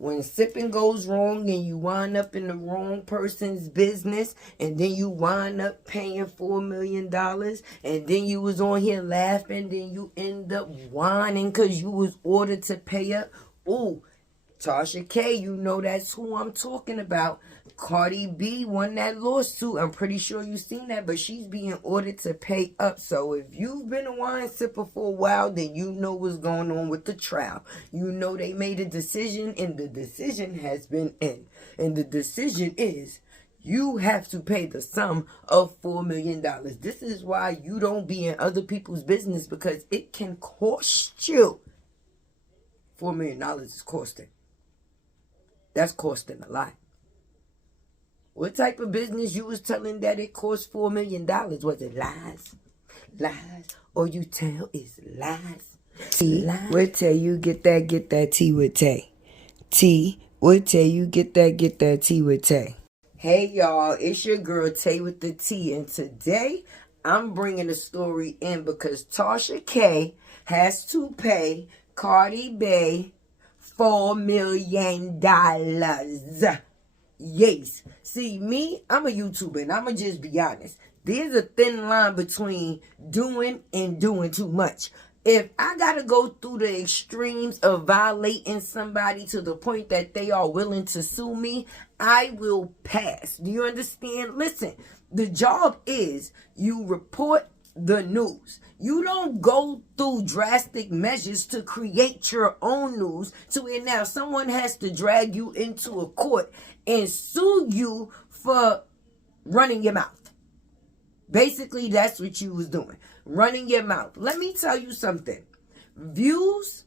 when sipping goes wrong and you wind up in the wrong person's business, and then you wind up paying $4 million, and then you was on here laughing, then you end up whining because you was ordered to pay up. Ooh, Tasha K, you know that's who I'm talking about. Cardi B won that lawsuit. I'm pretty sure you've seen that, but she's being ordered to pay up. So if you've been a wine sipper for a while, then you know what's going on with the trial. You know they made a decision, and the decision has been in. And the decision is you have to pay the sum of $4 million. This is why you don't be in other people's business, because it can cost you. $4 million is costing. That's costing a lot. What type of business you was telling that it cost $4 million? Was it lies? Lies. All you tell is lies. T, what tell you get that T with Tay. T, what tell you get that T with Tay. Hey y'all, it's your girl Tay with the T, and today I'm bringing a story in because Tasha K has to pay Cardi B $4 million. Yes. See, me, I'm a YouTuber, and I'm going to just be honest. There's a thin line between doing and doing too much. If I got to go through the extremes of violating somebody to the point that they are willing to sue me, I will pass. Do you understand? Listen, the job is you report the news. You don't go through drastic measures to create your own news to where now someone has to drag you into a court and sue you for running your mouth. Basically, that's what you was doing. Running your mouth. Let me tell you something. Views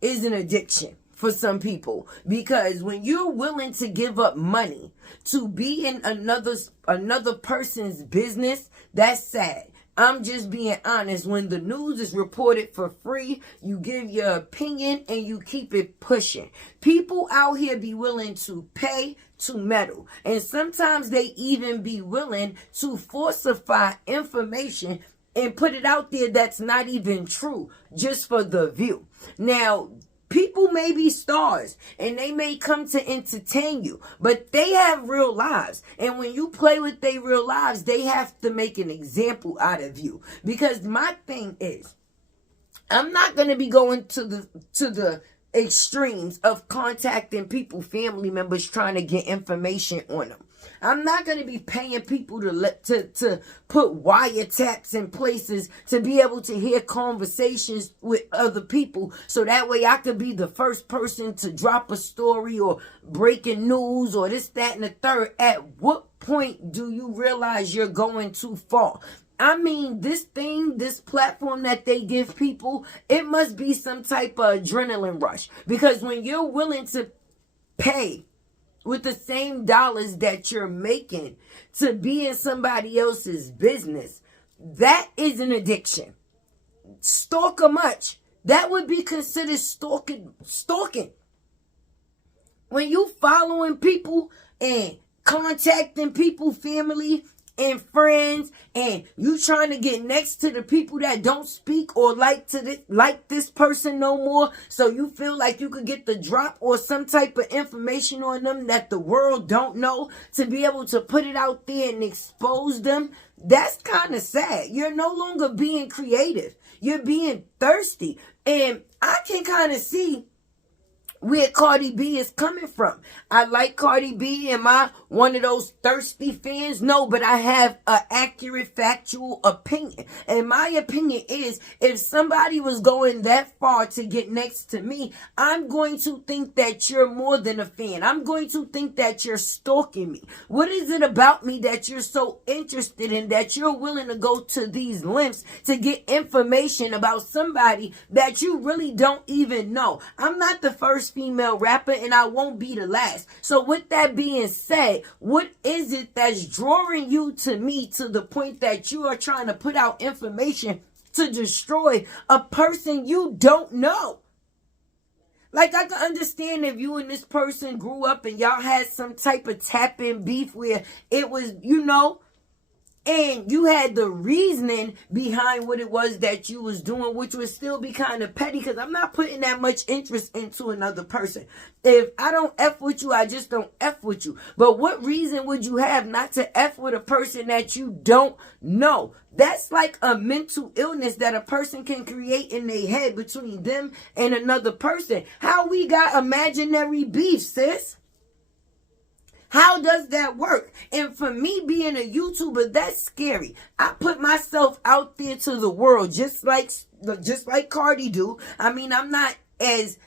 is an addiction for some people, because when you're willing to give up money to be in another person's business, that's sad. I'm just being honest. When the news is reported for free, you give your opinion and you keep it pushing. People out here be willing to pay to meddle. And sometimes they even be willing to falsify information and put it out there that's not even true just for the view. Now, people may be stars and they may come to entertain you, but they have real lives. And when you play with their real lives, they have to make an example out of you. Because my thing is, I'm not going to be going to the extremes of contacting people, family members, trying to get information on them. I'm not going to be paying people to put wiretaps in places to be able to hear conversations with other people, so that way I could be the first person to drop a story or breaking news or this, that, and the third. At what point do you realize you're going too far? I mean, this platform that they give people, it must be some type of adrenaline rush. Because when you're willing to pay with the same dollars that you're making to be in somebody else's business, that is an addiction. Stalker much. That would be considered stalking. When you following people and contacting people, family and friends, and you trying to get next to the people that don't speak or like this person no more, so you feel like you could get the drop or some type of information on them that the world don't know, to be able to put it out there and expose them, that's kind of sad. You're no longer being creative. You're being thirsty. And I can kind of see where Cardi B is coming from. I like Cardi B. Am I one of those thirsty fans? No, but I have an accurate, factual opinion. And my opinion is, if somebody was going that far to get next to me, I'm going to think that you're more than a fan. I'm going to think that you're stalking me. What is it about me that you're so interested in, that you're willing to go to these lengths to get information about somebody that you really don't even know? I'm not the first female rapper, and I won't be the last. So with that being said, what is it that's drawing you to me to the point that you are trying to put out information to destroy a person you don't know? Like, I can understand if you and this person grew up and y'all had some type of tap-in beef where it was, and you had the reasoning behind what it was that you was doing, which would still be kind of petty, because I'm not putting that much interest into another person. If I don't F with you, I just don't F with you. But what reason would you have not to F with a person that you don't know? That's like a mental illness that a person can create in their head between them and another person. How we got imaginary beef, sis? How does that work? And for me being a YouTuber, that's scary. I put myself out there to the world just like Cardi do. I mean, I'm not as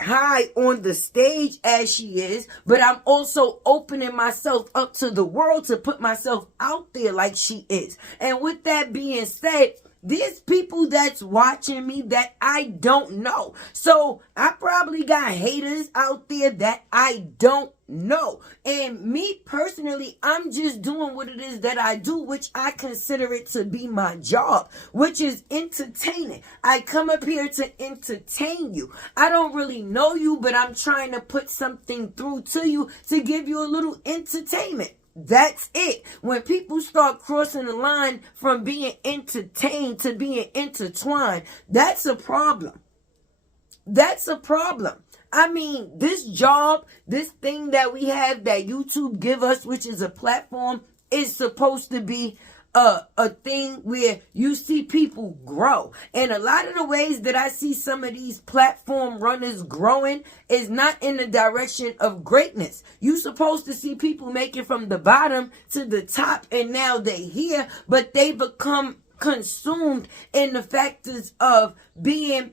high on the stage as she is, but I'm also opening myself up to the world to put myself out there like she is. And with that being said, there's people that's watching me that I don't know. So I probably got haters out there that I don't know. And me personally, I'm just doing what it is that I do, which I consider it to be my job, which is entertaining. I come up here to entertain you. I don't really know you, but I'm trying to put something through to you to give you a little entertainment. That's it. When people start crossing the line from being entertained to being intertwined, that's a problem. That's a problem. I mean, this job, this thing that we have that YouTube give us, which is a platform, is supposed to be a thing where you see people grow. And a lot of the ways that I see some of these platform runners growing is not in the direction of greatness. You're supposed to see people make it from the bottom to the top, and now they're here, but they become consumed in the factors of being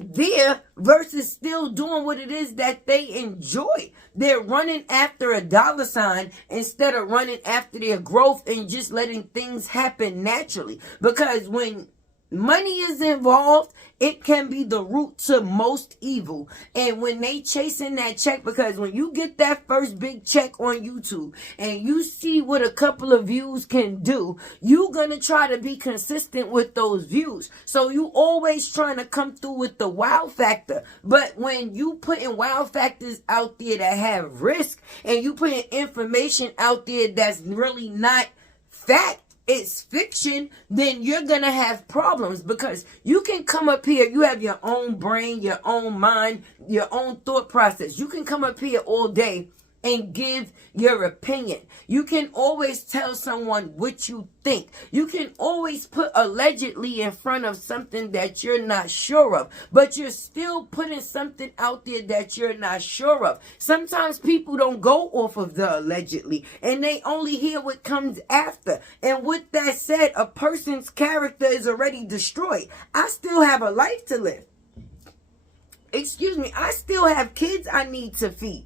there versus still doing what it is that they enjoy. They're running after a dollar sign instead of running after their growth and just letting things happen naturally. Because when money is involved, it can be the root to most evil. And when they chasing that check, because when you get that first big check on YouTube and you see what a couple of views can do, you're going to try to be consistent with those views. So you always trying to come through with the wow factor. But when you putting wow factors out there that have risk, and you putting information out there that's really not fact, it's fiction, then you're going to have problems. Because you can come up here, you have your own brain, your own mind, your own thought process. You can come up here all day and give your opinion. You can always tell someone what you think. You can always put allegedly in front of something that you're not sure of, but you're still putting something out there that you're not sure of. Sometimes people don't go off of the allegedly, and they only hear what comes after. And with that said, a person's character is already destroyed. I still have a life to live. Excuse me, I still have kids I need to feed.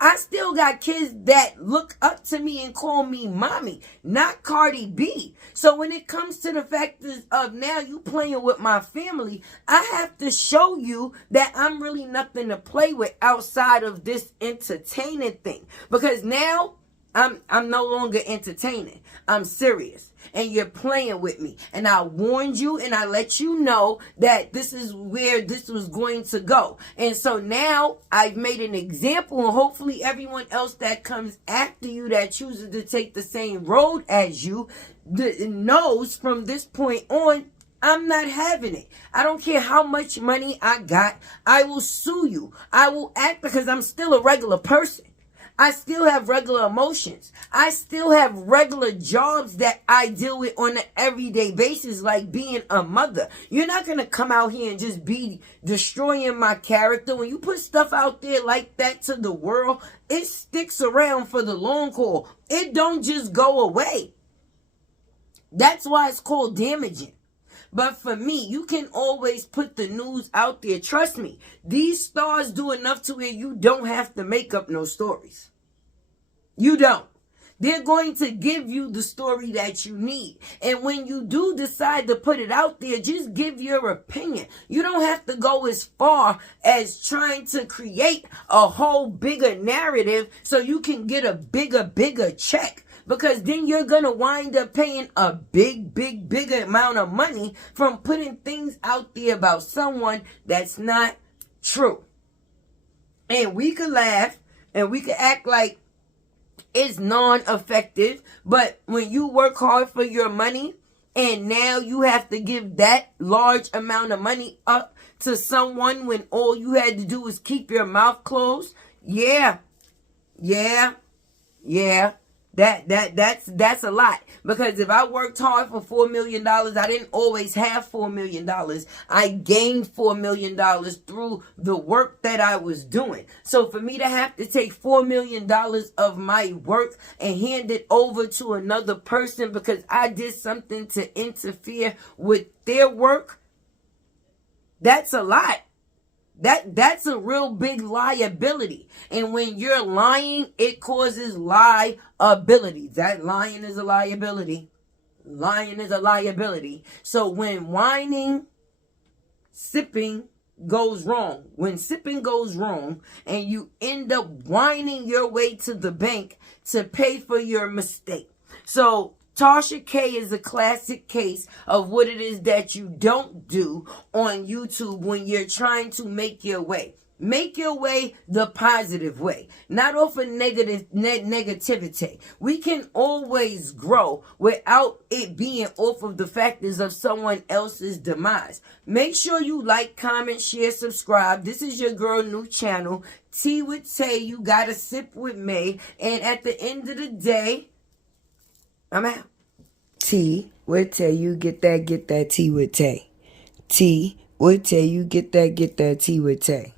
I still got kids that look up to me and call me mommy, not Cardi B. So when it comes to the factors of now you playing with my family, I have to show you that I'm really nothing to play with outside of this entertaining thing. Because now I'm no longer entertaining. I'm serious. And you're playing with me. And I warned you and I let you know that this is where this was going to go. And so now I've made an example, and hopefully everyone else that comes after you that chooses to take the same road as you knows from this point on, I'm not having it. I don't care how much money I got. I will sue you. I will act because I'm still a regular person. I still have regular emotions. I still have regular jobs that I deal with on an everyday basis, like being a mother. You're not going to come out here and just be destroying my character. When you put stuff out there like that to the world, it sticks around for the long haul. It don't just go away. That's why it's called damaging. But for me, you can always put the news out there. Trust me, these stars do enough to where you don't have to make up no stories. You don't. They're going to give you the story that you need. And when you do decide to put it out there, just give your opinion. You don't have to go as far as trying to create a whole bigger narrative so you can get a bigger check. Because then you're going to wind up paying a bigger amount of money from putting things out there about someone that's not true. And we could laugh and we could act like It's non-effective. But when you work hard for your money and now you have to give that large amount of money up to someone when all you had to do was keep your mouth closed, yeah, yeah, yeah. That's a lot. Because if I worked hard for $4 million, I didn't always have $4 million. I gained $4 million through the work that I was doing. So for me to have to take $4 million of my work and hand it over to another person because I did something to interfere with their work, that's a lot. That's a real big liability. And when you're lying, it causes liability. That lying is a liability. Lying is a liability. So when sipping goes wrong, when sipping goes wrong and you end up whining your way to the bank to pay for your mistake. So Tasha K is a classic case of what it is that you don't do on YouTube when you're trying to make your way. Make your way the positive way, not off of negativity. We can always grow without it being off of the factors of someone else's demise. Make sure you like, comment, share, subscribe. This is your girl, new channel. Tea with Tay, you gotta sip with me. And at the end of the day, I'm out. Tea with Tay, you get that tea with Tay. Tea with Tay, you get that tea with Tay.